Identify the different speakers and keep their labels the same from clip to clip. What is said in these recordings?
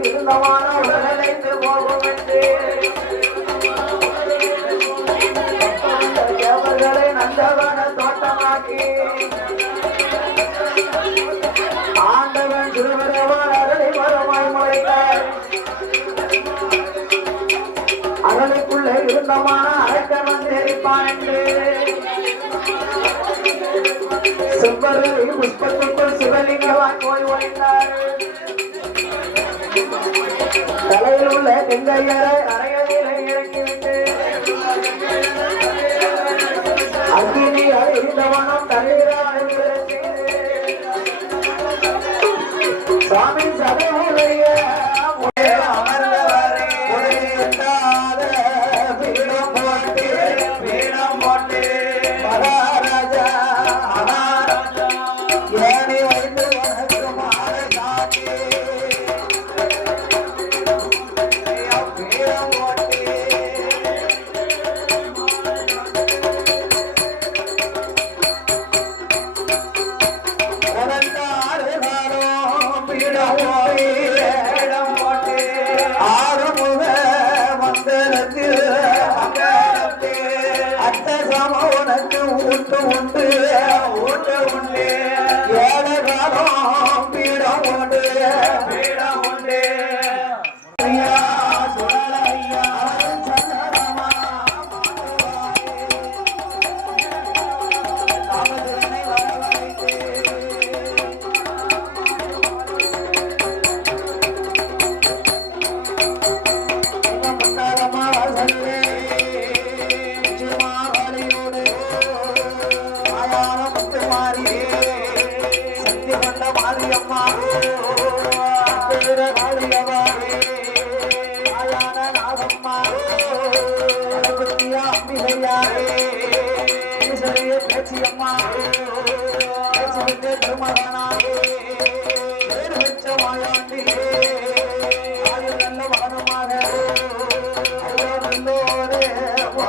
Speaker 1: இருந்தவானோடு போகும் என்று நந்தவன தோட்டமாக்கி ஆண்டவன் திருமணவன் அருளை மரமாய் முளைத்தார் அருளுக்குள்ள என்று. சுப்பருள் புஷ்பத்துக்குள் சிவலிங்கமாய் போய் ஒழிந்தார் தலையில் உள்ள வெங்கையரை அரை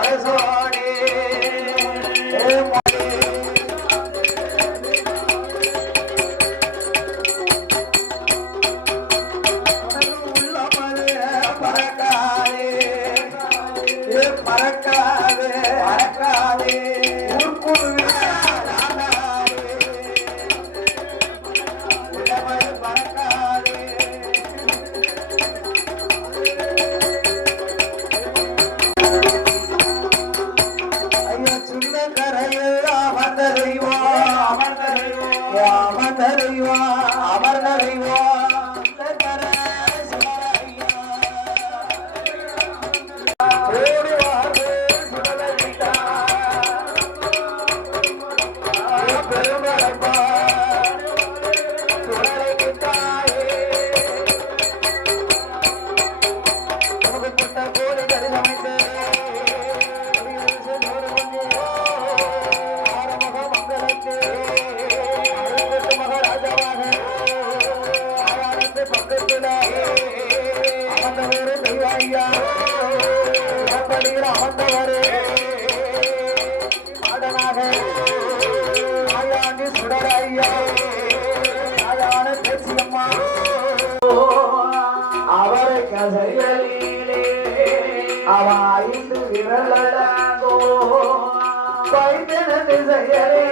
Speaker 1: Mas, ó, வாய்ந்து விரலடங்கோ. பைத்தன திசையரே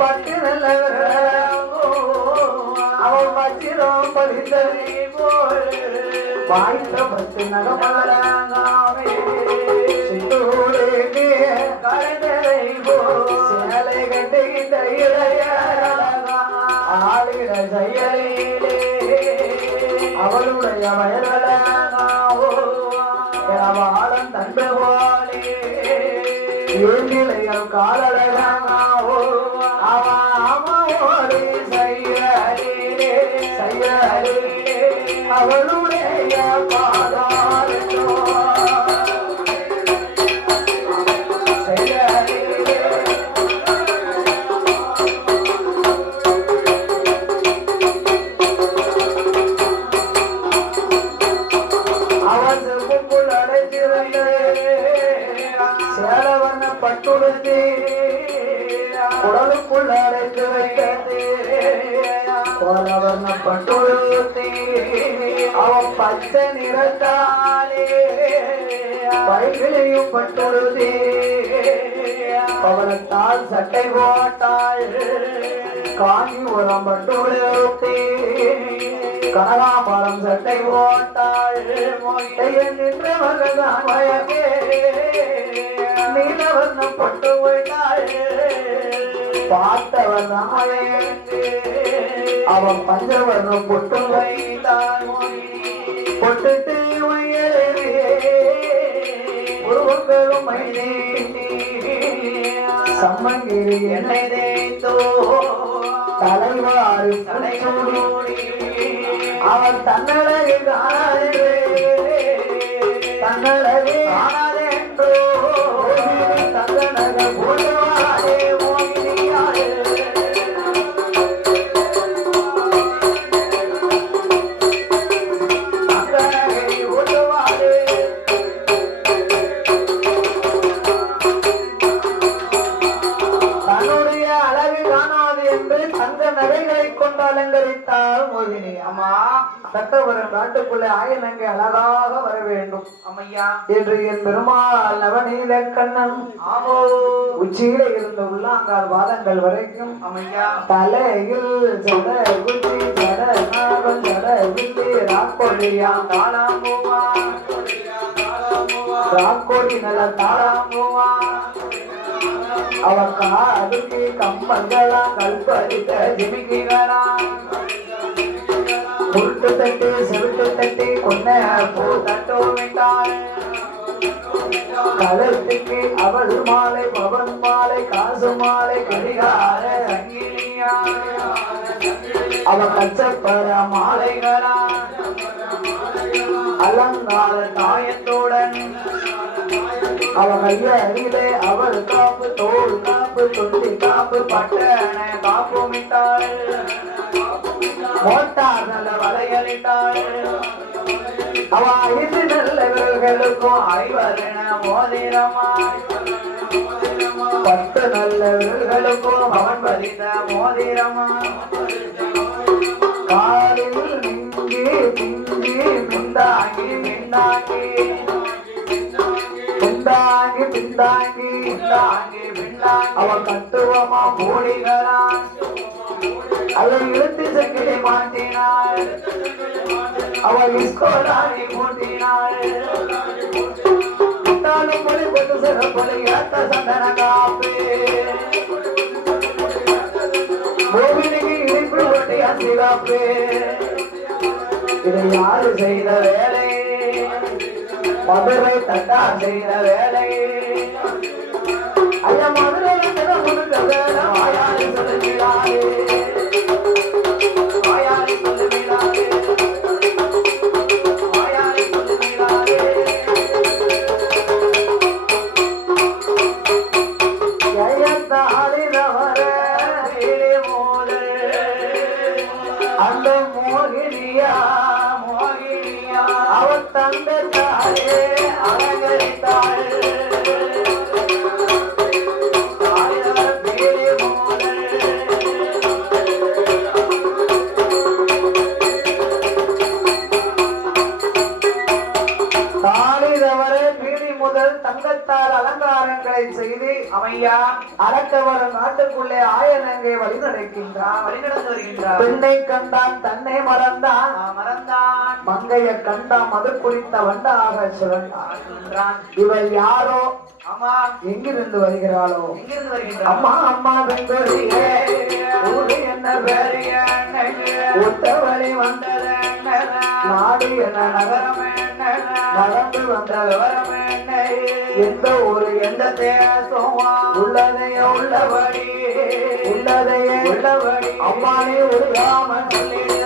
Speaker 1: பட்டு நல்லவரோ அவள் மச்சிரம் பறித்தனை போல் வாய்ந்த பத்து நகமலராங்காமே சித்தூரே கலைதரை போ சேலை கட்டுகின்ற அவளுடைய வயலடா வாழம் தந்தவாளே. எழுநிலையம் காலழகாவோ அவாமோடு செய்யலே செய்யலே அவளுடைய பாதா பவனத்தால் சட்டை போட்டாள் காஞ்சி உரம் பட்டுழுத்தே கனகாமரம் சட்டை போட்டாள் மொட்டையன் நின்ற நீலவர்ணம் பட்டு வைத்தாள் பார்த்தவன் அவன் பஞ்சவர்ணம் பொட்டு வைத்தான் பொட்டுட்டு சம்மங்கிரி என்னை தேய்த்தோ தலைவாறு தலையோடி அவன் தன்னழகு காணாதே தங்க நகைகளை கொண்டு அலங்கரித்தாள் மோகினி அம்மா சட்டவரன் நாட்டுக்குள்ளே ஆயனங்கை அழகாக வர வேண்டும்.
Speaker 2: அம்மையா.
Speaker 1: என்று என் பெருமாள் நவநீத கண்ணன்
Speaker 2: ஆமோ
Speaker 1: உச்சியில இருந்த உள்ளாங்கால் வாதங்கள் வரைக்கும்
Speaker 2: அம்மையா.
Speaker 1: தலையில் ஜட குச்சி ஜட நாகம் ஜட வில்லி ராக்கொடியா.
Speaker 2: தாளாம்பூவா
Speaker 1: ராக்கொடி நல்ல தாளாம்புவா அவ காதுக்கு கம்பங்களா கல்படித்த ஜிமிக்கிகளா உருட்டு தட்டு செவிட்டு தட்டி கொன்ன போ தட்டோ விட்டாள் கலத்துக்கு அவள் மாலை பவன் மாலை காசு மாலை கடிகார சங்கிலியா அவ கச்சப்பட மாலைகளா அலங்கார தாயத்துடன் அவ கைய அருகிலே அவள் காப்பு தோல் காப்பு தொட்டி காப்பு பட்டன காப்பு மிட்டாள் மோட்டார் நல்ல வளையலிட்டாள். அவ ஐந்து நல்ல விரல்களுக்கும் ஐவரண மோதிரமாய் பத்து நல்ல விரல்களுக்கும் அவன் பதித்த மோதிரமா காலில் மிஞ்சி மிஞ்சி மிந்தாங்கி மிந்தாங்கி பிந்தாங்கி பிந்தாங்கி பிந்தாங்கி பிந்தாங்கி அவ கட்டுவமா மூடிகளா அதை இழுத்து சங்கிலி மாட்டினாள் அவள் இஸ்கோலாடி மூட்டினாள் விட்டாலும் மொழி கொண்டு சிறப்பொழி ஏத்த சந்தன காப்பு. கோவிலுக்கு இடிப்பு ஒட்டி அசிகாப்பு இதை யாரு செய்த வேலை? மதுரை தட்டா செய்த வேலை. ஐயா மதுரை முழுக்க வேலை வாயாடி சொல்லுகிறாரே வாயாடி சொல்லுகிறாரே வாயாடி சொல்லுகிறாரே ஜெயந்தாளிரவர மோதல் அந்த மோகினியா மோகினியா. அவர் தந்தை தங்கத்தால் அலங்காரங்களை செய்து
Speaker 2: அம்மையா
Speaker 1: அரக்கவர் நாட்டுக்குள்ளே ஆயனங்கை வழிநடக்கின்றான்
Speaker 2: வழிநடந்து வருகின்றார்.
Speaker 1: பெண்ணை கண்டான் தன்னை மறந்தான்.
Speaker 2: மறந்தான்.
Speaker 1: மங்கைய கண்டான் மது குடித்த வண்டாக சுழன்றான் இவள் யாரோ?
Speaker 2: ஆமா
Speaker 1: எங்கிருந்து வருகிறாளோ? அம்மா அம்மா ஊரு என்ன பேரு? உத்தவழி வந்தது நாடு என்ன? நகரம் என்ன? நடந்து வந்த விவரம் என்ன? எந்த ஊரு எந்த தேசம்? உள்ளதைய உள்ளபடி. உள்ளதைய உள்ளபடி. அம்மானே உருகாம சொல்லிடுதோ அம்மா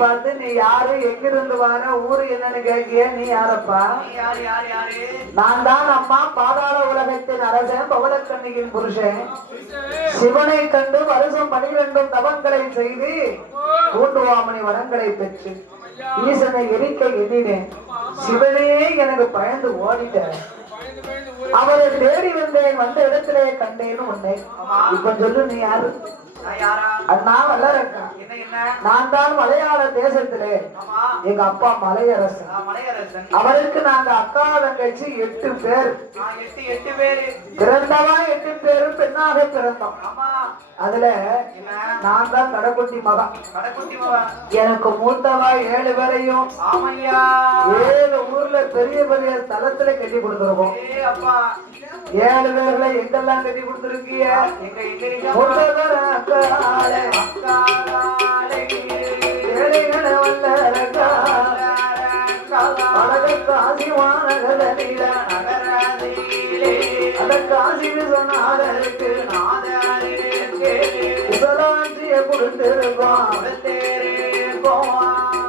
Speaker 1: பார்த்து நீ யாரு? எங்கிருந்து வர? ஊரு என்னன்னு கேட்கிய நீ யாரப்பா? நான் தான் அம்மா பாதாள உலகத்தின் அரசன் பவளக்கண்ணியின் புருஷன். சிவனை கண்டு வருஷம் பனிரெண்டும் தவங்களை செய்து தூண்டுவாமணி வரங்களை பெற்று ஈசனை எரிக்க எண்ணினேன். சிவனே எனக்கு பயந்து ஓடிட்டார் அவரை தேடி வந்தேன் வந்த இடத்திலே கண்டேன் உன்னை. இப்ப சொல்லு நீ யாரு? அண்ணா வல்லரக்கா. நான் தான் மலையாள தேசத்திலே எங்க அப்பா மலையரசன். அவருக்கு நாங்க அக்கா தங்கச்சி எட்டு பேர்.
Speaker 2: எட்டு பேரு.
Speaker 1: பிறந்தவா எட்டு பேரும் பெண்ணாக பிறந்தோம். அதுல நான் தான் கடைக்குட்டி மகன் எனக்கு மூத்தவா ஏழு பேரையும் ஏழு ஊர்ல பெரிய பெரிய ஸ்தலத்துல கட்டி கொடுத்துருக்கோம். ஏழு பேர்களை எங்கெல்லாம் கட்டி கொடுத்துருக்கீங்க? காசி வானகதனில, அந்த காசி விஸ்வநாதருக்கு உசலாட்சிய கொடுத்திருக்கோம்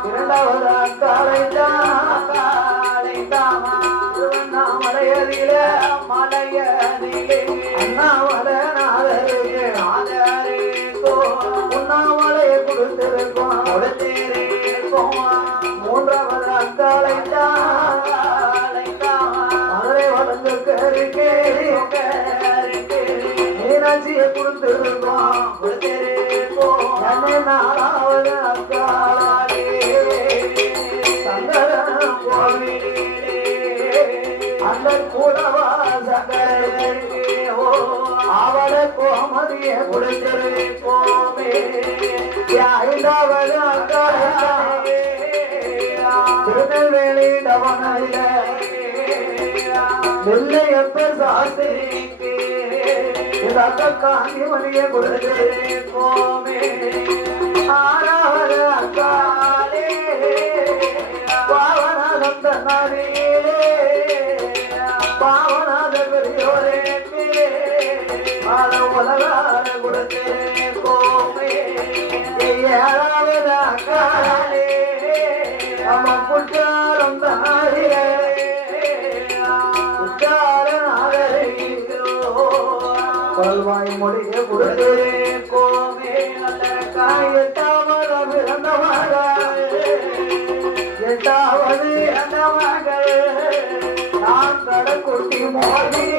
Speaker 1: இரண்டாவது அக்காலை திருவண்ணாமலையதில அண்ணாமலைநாதருக்கு உண்ணாமலையை கொடுத்திருக்கோம் மூன்றாவது அக்காலை மதுரை வளர்ந்து கருக்கே மீனாட்சியை கொடுத்திருக்கோம் என்னை நாலாவது அக்காலே அந்த கூடவா சங்கரனுக்கு அவளை கோமதியை கொடுத்திருக்கோமே ஐந்தாவது அக்காலே திருநெல்வேலி டவனையில வெள்ளையப்ப சாஸ்திரிக்கு இந்த அக்கா காந்தி மணியை அக்காலே உலகார கொடுத்திருக்கோமே ஏழாவது அக்காலே நம்ம குற்றாலம் தாரிலே கொள்வாய் மொழிய கொடுத்திருக்கோமே நல்ல காயட்டாமல் பிறந்த மகள் எட்டாவது அந்த மகள் நான் கடற்குட்டி மோதியாரே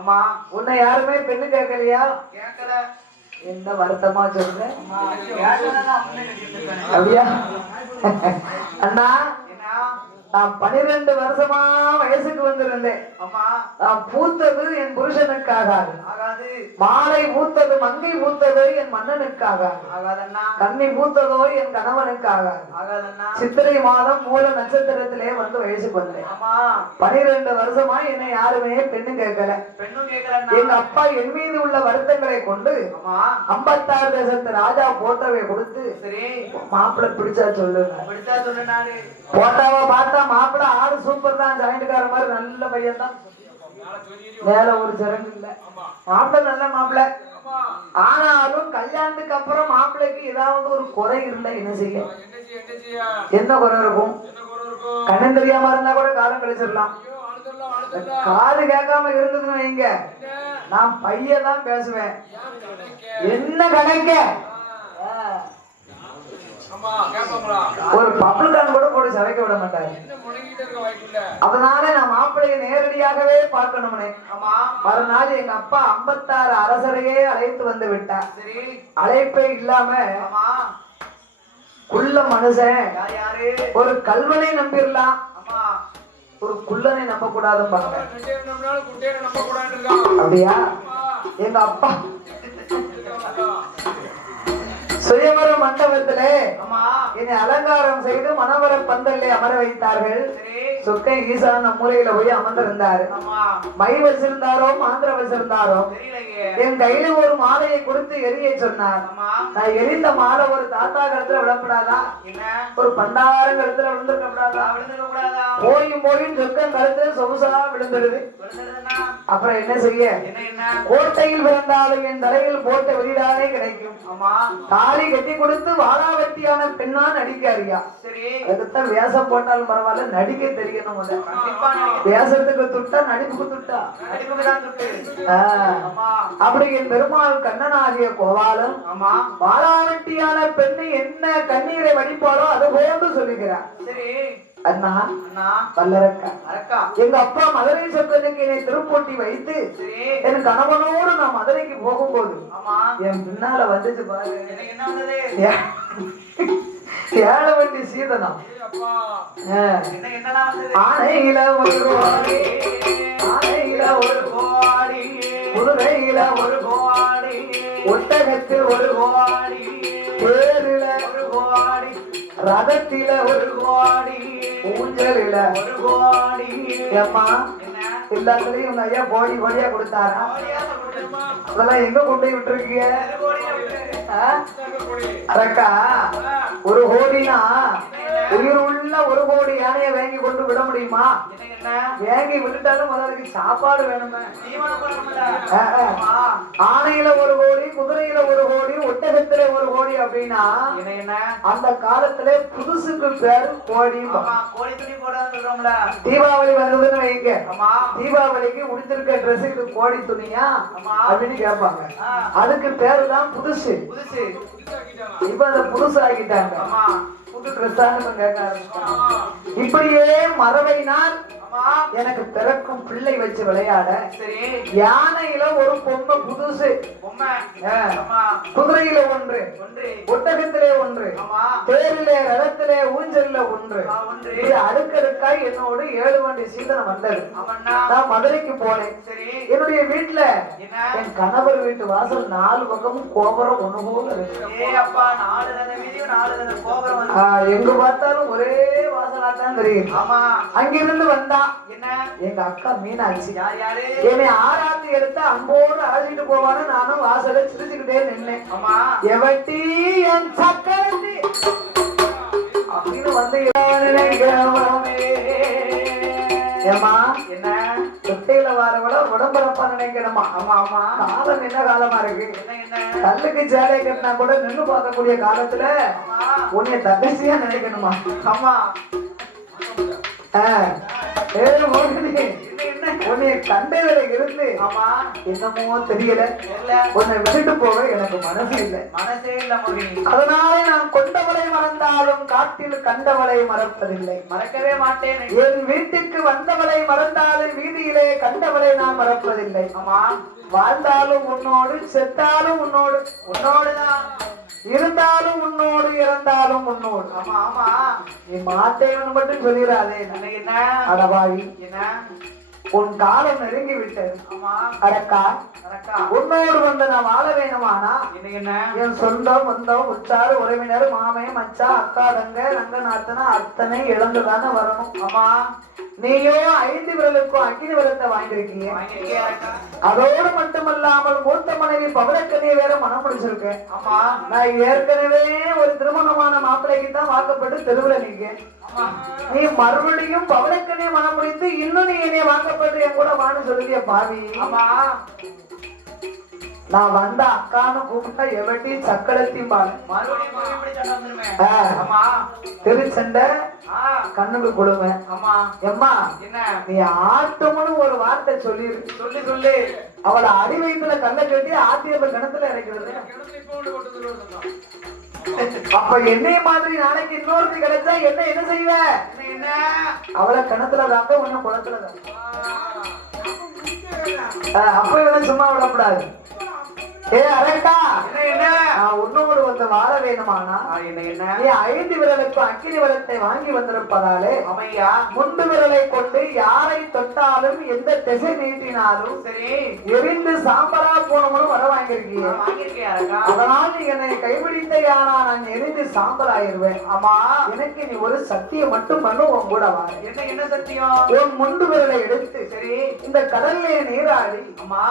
Speaker 1: அம்மா உன்னை யாருமே பெண்ணு கேட்கலையா?
Speaker 2: கேட்கல.
Speaker 1: என்ன வருத்தமா சொல்ற?
Speaker 2: அம்மா கேட்கல நான் முன்னே கட்டிட்டு
Speaker 1: அப்படியா? அண்ணா நான் பனிரெண்டு வருஷமா வயசுக்கு வந்திருந்தேன்.
Speaker 2: அம்மா.
Speaker 1: நான் பூத்தது என் புருஷனுக்காக
Speaker 2: ஆகாது.
Speaker 1: மாலை பூத்தது மங்கை பூத்தது என் மன்னனுக்காக
Speaker 2: ஆகாதண்ணா.
Speaker 1: கன்னி பூத்ததோ என் கணவனுக்காக
Speaker 2: ஆகாதண்ணா.
Speaker 1: சித்திரை மாதம் மூல நட்சத்திரத்திலே வந்து வயசுக்கு வந்தேன்.
Speaker 2: அம்மா.
Speaker 1: பனிரெண்டு வருஷமா என்னை யாருமே பெண்ணு கேட்கல.
Speaker 2: பெண்ணும் கேட்கலண்ணா.
Speaker 1: எங்க அப்பா என் மீது உள்ள வருத்தங்களை கொண்டு
Speaker 2: அம்மா.
Speaker 1: ஐம்பத்தாறு தேசத்து ராஜா போட்டோவை கொடுத்து
Speaker 2: சரி.
Speaker 1: மாப்பிள்ளை பிடிச்சா சொல்லுங்க.
Speaker 2: பிடிச்சா சொல்லு நானு.
Speaker 1: போட்டோவை பார்த்தா மாப்பிள்ள ஆளு சூப்பர் தான் ஜாயிண்ட்கார மாதிரி நல்ல பையன் தான் மேல ஒரு சிறங்கு இல்ல. மாப்பிள்ள நல்ல மாப்பிள்ள ஆனாலும் கல்யாணத்துக்கு அப்புறம் மாப்பிள்ளைக்கு ஏதாவது ஒரு குறை இருந்தா என்ன செய்ய? என்ன குறை இருக்கும்? கண்ணன் தெரியாம இருந்தா கூட காலம் கழிச்சிடலாம். காது கேட்காம இருந்ததுன்னு வைங்க. நான் பையன் தான் பேசுவேன். என்ன கணக்க? ஒரு பப்புள்கான் கூட போட்டு சமைக்க விட மாட்டாரு. அதனால நான் மாப்பிள்ளையை நேரடியாகவே பார்க்கணும்னே. மறுநாள் எங்க அப்பா ஐம்பத்தாறு அரசரையே அழைத்து வந்து விட்டார்.
Speaker 2: சரி.
Speaker 1: அழைப்பே இல்லாம குள்ள மனுஷன். ஒரு கல்வனை நம்பிடலாம். ஒரு குள்ளனை நம்ப கூடாதுன்னு அப்படியா? எங்க அப்பா சுயவர மண்டபத்திலே என்னை அலங்காரம் செய்து மணவர பந்தல்லை அமர வைத்தார்கள். சொக்கை ஈசான மூலையில போய் அமர்ந்திருந்தாரு. மை வச்சிருந்தாரோ மாந்திர வச்சிருந்தாரோ? என் கையில ஒரு மாலையை கொடுத்து எரிய சொன்னார். நான் எரிந்த மாலை ஒரு தாத்தா கழுத்துல விடப்படாதா
Speaker 2: என்ன?
Speaker 1: ஒரு பண்டாரம் கழுத்துல விழுந்திருக்கப்படாதா? போயும் போயும் சொக்கன் கழுத்துல சொகுசா விழுந்துடுது. அப்புறம் என்ன செய்ய? கோட்டையில் பிறந்தாலும் என் தலையில் போட்ட விதிதானே கிடைக்கும்.
Speaker 2: ஆமா.
Speaker 1: தாலி கட்டி கொடுத்து வாழாவட்டியான பெண்ணா நடிக்காரியா?
Speaker 2: சரி.
Speaker 1: அதுக்குத்தான் வேஷம் போட்டாலும் பரவாயில்ல நடிக்க தெரியணும் வேஷத்துக்கு துட்டா நடிப்புக்கு துட்டா? அப்படி என் பெருமாள் கண்ணனாகிய கோவாலும் வாழாவட்டியான பெண்ணு என்ன கண்ணீரை வடிப்பாளோ அது போன்று சொல்லுகிறார்.
Speaker 2: சரி.
Speaker 1: அண்ணா
Speaker 2: அரக்கா
Speaker 1: எங்க அப்பா மதுரை சொத்தனுக்கு என்னை திருப்போட்டி வைத்து என் கணவனோடு நான் மதுரைக்கு போகும்போது
Speaker 2: ஆமா.
Speaker 1: என் பின்னால வந்துச்சு பாரு.
Speaker 2: எனக்கு என்ன வந்தது?
Speaker 1: ஏழை வண்டி சீதனம். ஆ.
Speaker 2: என்ன என்னடா வந்தது?
Speaker 1: ஆனையில ஒரு கோடி. ஆனையில ஒரு
Speaker 2: கோடி.
Speaker 1: குதிரையில ஒரு
Speaker 2: கோடி.
Speaker 1: ஒட்டகத்தில் ஒரு
Speaker 2: கோடி.
Speaker 1: தேரில
Speaker 2: ஒரு கோடி.
Speaker 1: ரதத்தில ஒரு
Speaker 2: ஒரு கோடி. கோடி
Speaker 1: ஏம்மா
Speaker 2: என்ன
Speaker 1: எல்லாத்துலயும் ஐயா கோடி கோடியா கொடுத்தாரா? அதெல்லாம் எங்க கொண்டு போய் விட்டுருக்கீங்க? அரக்கா ஒரு கோடினா உயிர் உள்ள ஒரு கோடி யானையை வாங்கி கொண்டு விட முடியுமா வாங்கி விட்டுட்டாலும் முதலுக்கு சாப்பாடு வேணுமே
Speaker 2: தீவனம் பண்ணணும்ல?
Speaker 1: ஆ, ஆ.
Speaker 2: ஆமா.
Speaker 1: ஆணையில ஒரு கோடி குதிரையில ஒரு கோடி ஒட்டகத்துல ஒரு கோடி அப்படின்னா அந்த காலத்துல புதுசுக்கு பேரு கோடி
Speaker 2: கோழி துணி போடாதுன்னு?
Speaker 1: தீபாவளி வந்ததுன்னு வைங்க. தீபாவளிக்கு உடுத்திருக்க ட்ரெஸ் இது கோடி துணியா. அப்படின்னு கேட்பாங்க அதுக்கு பேரு தான் புதுசு
Speaker 2: புதுசு.
Speaker 1: இப்ப அந்த புதுசு ஆகிட்டாங்க. புது ட்ரெஸ் கேட்க ஆரம்பிச்சாங்க இப்படியே மறவைனால். எனக்கு பிறக்கும் பிள்ளை வச்சு விளையாட
Speaker 2: சரி.
Speaker 1: யானையில ஒரு பொம்மை புதுசு. குதிரையில ஒன்று
Speaker 2: ஒன்று.
Speaker 1: ஒட்டகத்திலே ஒன்று. தேரிலே ரதத்திலே ஊஞ்சல்ல ஒன்று. இது அடுக்கடுக்காய் என்னோடு ஏழு வண்டி சீதனம் வந்தது. நான் மதுரைக்கு போனேன்
Speaker 2: சரி.
Speaker 1: என்னுடைய வீட்டுல? என் கணவர் வீட்டு வாசல் நாலு பக்கமும் கோபுரம் ஒண்ணு போல எங்க பார்த்தாலும் ஒரே வாசலாத்தான் தெரியும். அங்கிருந்து வந்தா
Speaker 2: என்ன?
Speaker 1: எங்க அக்கா மீனாட்சி? என்னை ஆராய்ச்சி எடுத்து அம்போடு அழைச்சிட்டு போவான்னு நானும் வாசல சிரிச்சுக்கிட்டே நின்னேன். எவட்டி என் சக்கரத்தி அப்படின்னு வந்து நினைக்கிறவனே. ஏம்மா
Speaker 2: என்ன?
Speaker 1: தொட்டையில வார விட உடம்புறப்பா நினைக்கணுமா
Speaker 2: ஆமா, ஆமா.
Speaker 1: காலம் என்ன காலமா இருக்கு? கல்லுக்கு சேலை கட்டினா கூட நின்னு பார்க்கக்கூடிய காலத்துல. உன்னை தங்கச்சியா நினைக்கணுமா
Speaker 2: ஆமா.
Speaker 1: ஏ மோகினி? உன்னை கண்டதுல இருந்து
Speaker 2: ஆமா.
Speaker 1: என்னமோ தெரியல. உன்னை விட்டுட்டு போக எனக்கு மனசு இல்லை.
Speaker 2: மனசே இல்ல.
Speaker 1: அதனாலே நான் கொண்டவளை மறந்தாலும் காட்டில் கண்டவளை மறப்பதில்லை.
Speaker 2: மறக்கவே மாட்டேன்.
Speaker 1: என் வீட்டுக்கு வந்தவளை மறந்தாலும் வீதியிலே கண்டவளை நான் மறப்பதில்லை.
Speaker 2: ஆமா.
Speaker 1: வாழ்ந்தாலும் உன்னோடு செத்தாலும் உன்னோடு
Speaker 2: உன்னோடுதான்
Speaker 1: இருந்தாலும் உன்னோடு இறந்தாலும் உன்னோடு.
Speaker 2: ஆமா ஆமா.
Speaker 1: நீ மாட்டேன்னு மட்டும் சொல்லிடாதே.
Speaker 2: என்ன?
Speaker 1: அடவாழி
Speaker 2: என்ன?
Speaker 1: உன் காலம் நெருங்கி விட்டது
Speaker 2: கணக்கா
Speaker 1: உன்னோடு வந்து நான் வாழ வேணுமானா என் சொந்தம் பந்தம் உச்சாரு உறவினர் மாமே மச்சா அக்கா தங்க ரங்க நாத்தனா அத்தனை இழந்துதானே வரணும்.
Speaker 2: ஆமா.
Speaker 1: நீயோ ஐந்து விரலுக்கும் அக்கினி விரத்தை வாங்கியிருக்கீங்க? அதோடு மட்டுமல்லாமல் மூத்த மனைவி பவளக்கனியை வேற மனம் முடிச்சிருக்கேன்
Speaker 2: ஆமா.
Speaker 1: நான் ஏற்கனவே ஒரு திருமணமான மாப்பிள்ளைக்கு தான் வாக்கப்பட்டு தெருவுல
Speaker 2: ஆமா.
Speaker 1: நீ மறுபடியும் பவளக்கனியை மனம் முடித்து இன்னும் நீ என்னை என் கூட வான்னு சொல்லுதிய பாவி.
Speaker 2: ஆமா.
Speaker 1: நான் வந்த அக்கான்னு கூப்பிட்டா எவட்டி சக்கரத்தையும் திருச்சண்டை கண்ணுக்கு கொடுமை. எம்மா
Speaker 2: என்ன?
Speaker 1: நீ ஆட்டம்னு ஒரு வார்த்தை சொல்லிரு.
Speaker 2: சொல்லு சொல்லு.
Speaker 1: அவளை அடி வயிற்றுல கல்ல கட்டி ஆத்தியப்ப கிணத்துல இறக்கிறது. அப்ப என்னைய மாதிரி நாளைக்கு இன்னொருத்தி கிடைச்சா என்ன என்ன செய்வ? அவளை கிணத்துல தாக்க உன்ன குளத்துல அப்ப இவனை சும்மா விடக்கூடாது. ஏ அரக்கா
Speaker 2: என்ன
Speaker 1: வந்து வாழ வேணுமானா
Speaker 2: ஆ, என்ன என்ன
Speaker 1: நீ ஐந்து விரலுக்கு அக்கினி விரத்தை வாங்கி வந்திருப்பதாலே
Speaker 2: அமையா
Speaker 1: முண்டு விரலை கொண்டு யாரை தொட்டாலும் எந்த திசை நீட்டினாலும்
Speaker 2: சரி.
Speaker 1: எரிந்து சாம்பலா போனவனும் வர வாங்கியிருக்கீங்க அதனால் நீ என்னை கைபிடித்த யானா நான் எரிந்து சாம்பலாயிருவேன்.
Speaker 2: ஆமா.
Speaker 1: எனக்கு நீ ஒரு சத்தியம் மட்டும் பண்ணு உன் கூட வா.
Speaker 2: என்ன என்ன சத்தியம்
Speaker 1: உன் முண்டு விரலை எடுத்து
Speaker 2: சரி.
Speaker 1: இந்த கடல்லே நீராடி
Speaker 2: ஆமா.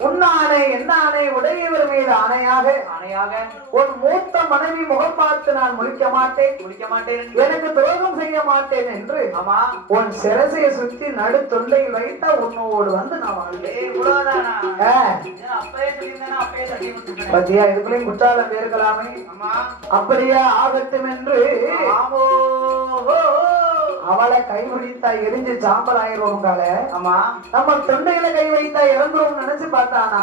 Speaker 1: உன்னானை என்ன ஆணை உடையவர் மீது ஆணையாக.
Speaker 2: அணையாக
Speaker 1: உன் மூத்த மனைவி முகம் பார்த்து நான் முழிக்க மாட்டேன்.
Speaker 2: குடிக்க மாட்டேன்
Speaker 1: எனக்கு துரோகம் செய்ய மாட்டேன் என்று
Speaker 2: ஆமா.
Speaker 1: உன் சிரசையை சுத்தி நடு தொண்டையில் வைத்தா உன்னோடு வந்து நான்
Speaker 2: விட்டுட்டேன்
Speaker 1: பத்தியா இதுக்குள்ளேயும் குற்றாலம் இருக்கலாமே அப்படியே ஆகட்டும் என்று
Speaker 2: ஆமோ
Speaker 1: அவளை கைபிடித்தா எரிஞ்சு சாம்பல் ஆயிடுவோங்கால
Speaker 2: ஆமா.
Speaker 1: நம்ம தொண்டையில கை வைத்தா இறந்துரும் நினைச்சு பார்த்தானா?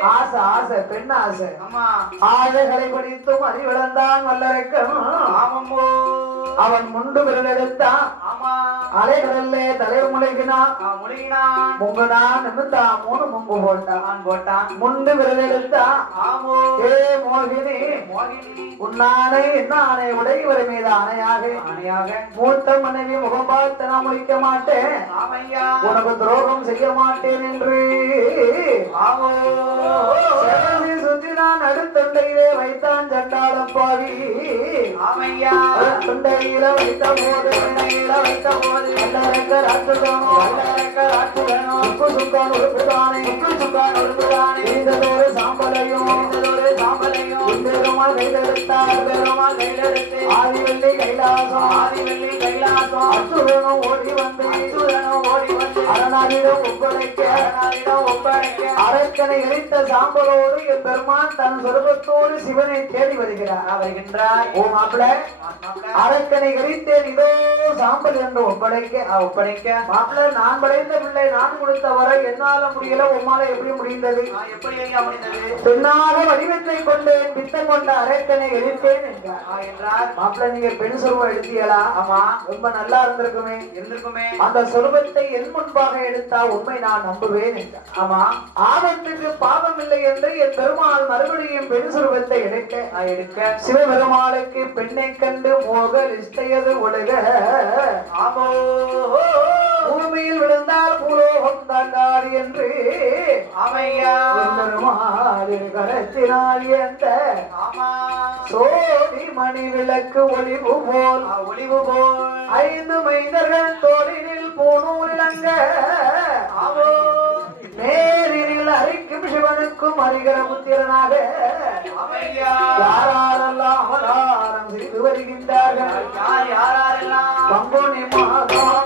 Speaker 1: ஆசை ஆசை பெண் ஆசை.
Speaker 2: ஆமா.
Speaker 1: ஆழைகளை படித்தும் அறிவிழந்தான் வல்லரக்கம்.
Speaker 2: ஆமம்மோ
Speaker 1: அவன் முண்டு விரல் எடுத்தான்
Speaker 2: ஆமா.
Speaker 1: அலைகடல்லே தலைவர் முளைகினான்
Speaker 2: ஆ, முழுகினான்.
Speaker 1: முங்குதான் நிமித்தா மூணு முங்கு போட்டான்.
Speaker 2: போட்டான்.
Speaker 1: முண்டு விரல் எடுத்தான்
Speaker 2: ஆமோ.
Speaker 1: ஏ மோகினி
Speaker 2: மோகினி.
Speaker 1: உன்னானை என்ன ஆணை உடையவர் மீது ஆணையாக.
Speaker 2: ஆணையாக.
Speaker 1: மூத்த மனைவி முகம் பார்த்து நான் முடிக்க மாட்டேன். உனக்கு துரோகம் செய்ய மாட்டேன் என்று.
Speaker 2: ஆமோ.
Speaker 1: சுற்றி நான் நடுத்தொண்டையிலே வைத்தான் சண்டாளம் பாவி.
Speaker 2: ஆமையா.
Speaker 1: தொண்டையில வைத்த போது இடையில வைத்த போது வல்லரக்க ராட்சசனோ வல்லரக்க ராட்சசனோ உப்பு சுக்கான் உறுப்புதானே உப்பு சுக்கான் சாம்பலையும் இருந்ததொரு சாம்பலையும் பெருமாள் கைதெடுத்தார் பெருமாள் கைதெடுத்து ஆதி வெள்ளி கைலாசம் ஆதி வெள்ளி கைலாசம். அசுரனும் ஓடி வந்து அசுரனும் ஓடி வந்து. அரணாரிடம் ஒப்படைக்க அரணாரிடம் ஒப்படைக்க. அரக்கனை எரித்த சாம்பலோடு என் பெருமான் தன் சொருபத்தோடு சிவனை தேடி வருகிறார்.
Speaker 2: வருகின்றாய்
Speaker 1: ஓ மாப்பிள்ள. அரக்கனை எரித்தேன் இதோ சாம்பல் என்று ஒப்படைக்க
Speaker 2: ஒப்படைக்க.
Speaker 1: மாப்பிள்ள நான் படைத்த பிள்ளை நான் கொடுத்த வரை என்னால முடியல. உம்மால எப்படி முடிந்தது?
Speaker 2: எப்படி ஐயா முடிந்தது?
Speaker 1: பெண்ணாக வடிவத்தை கொண்டேன் பித்தம் கொண்ட அரக்கனை எரித்தேன் என்றார்.
Speaker 2: ஆ, என்றார்.
Speaker 1: மாப்பிள்ள நீங்க பெண் சுருவம் எடுத்தீங்களா
Speaker 2: ஆமா.
Speaker 1: ரொம்ப நல்லா இருந்திருக்குமே.
Speaker 2: இருந்திருக்குமே.
Speaker 1: அந்த சொருபத்தை என் முன்பாக எடுத்தா உண்மை நான் நம்புவேன் என்றார்.
Speaker 2: ஆமா.
Speaker 1: ஆபத்துக்கு பாவம் இல்லை என்று என் பெருமாள் மறுபடியும் பெண் சுருவத்தை எடுக்க.
Speaker 2: எடுக்க.
Speaker 1: சிவபெருமாளுக்கு பெண்ணை கண்டு மோக இஷ்டையது ஒழுக.
Speaker 2: ஆமோ.
Speaker 1: பூமியில் விழுந்தால் பூலோகம் தாக்காது என்று
Speaker 2: ஆமையா.
Speaker 1: என் பெருமாள் கரத்தினால் எந்த சோதி மணி விளக்கு ஒளிவு போல்.
Speaker 2: ஒளிவு போல்
Speaker 1: ஐந்து மைந்தர்கள் தோளினில் பூணூரிலங்க
Speaker 2: ஆமோ.
Speaker 1: நேரில் அரிக்கும் சிவனுக்கும் அறிகிற புத்திரனாக யாரெல்லாம்? அவதாரம் செய்து வருகின்றார்கள் பங்குனி மாதம்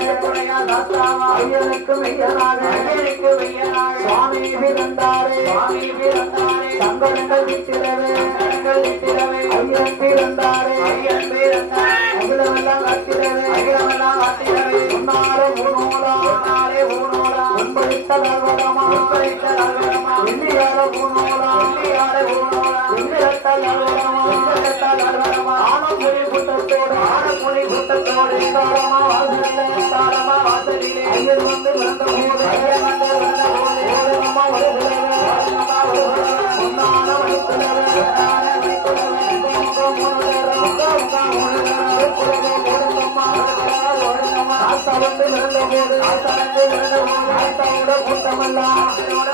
Speaker 1: திருவட்டம் ஐயனுக்கு மெய்யனாக ஐயனுக்கு மெய்யனாக சுவாமி பிறந்தாரே சுவாமி பிறந்தாரே சங்கடங்கள் விட்டிடவே சங்கடங்கள் விட்டிடவே ஐயன் பிறந்தாரே ஐயன் பிறந்தாரே அகிலமெல்லாம் காத்திடவே அகிலமெல்லாம் காத்திடவே உன்னாலே ஊனோலா உன்னாலே ஊனோலா உன்படித்த நல்வரமா உன்படித்த நல்வரமா வெள்ளியார ஊனோலா வெள்ளியார ஊனோலா வெள்ளிரத்த நல்வரமா வெள்ளிரத்த நல்வரமா ஆனமொழி கூட்டத்தோடு ஆனமொழி கூட்டத்தோடு தாரமா வாசலிலே தாரமா வாசலிலே. ஐயர் வந்து பிறந்த போது ஐயர் வந்து பிறந்த போது. ஓடுங்கம்மா வருகிறவே ஓடுங்கம்மா வருகிறவே பொன்னான வழித்துலவே பொன்னான வழித்துலவே உங்க மூணு நேரம் உங்க உங்க மூணு நேரம் குலவே ஓடுங்கம்மா ஓடுங்கம்மா ஓடுங்கம்மா ஆத்தா வந்து பிறந்த போது. ஆத்தா வந்து பிறந்த போது ஆத்தாவோட கூட்டமெல்லாம் ஆத்தாவோட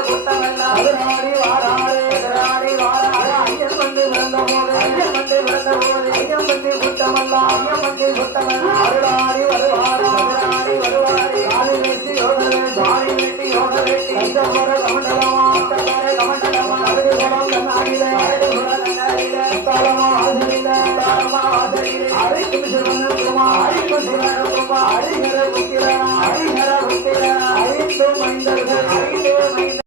Speaker 1: మంది బృందమోరే అయ్య మంది బృందమోరే అయ్య మంది గుట్టమల్ల అయ్య మంది గుట్టమల్ల. అరుడారి వరువారి అరుడారి వరువారి కాలి వెట్టి యోగలే దారి వెట్టి యోగలేటి ఇంతవర కమండలమా ఇంతవర కమండలమా అరుడు గుణం కన్నాగిలే అరుడు గుణం కన్నాగిలే ఇంతలమా ఆధరిలే ఇంతలమా ఆధరిలే. అరికు శివన కుమార్ అరికు శివన కుమార్ అరికు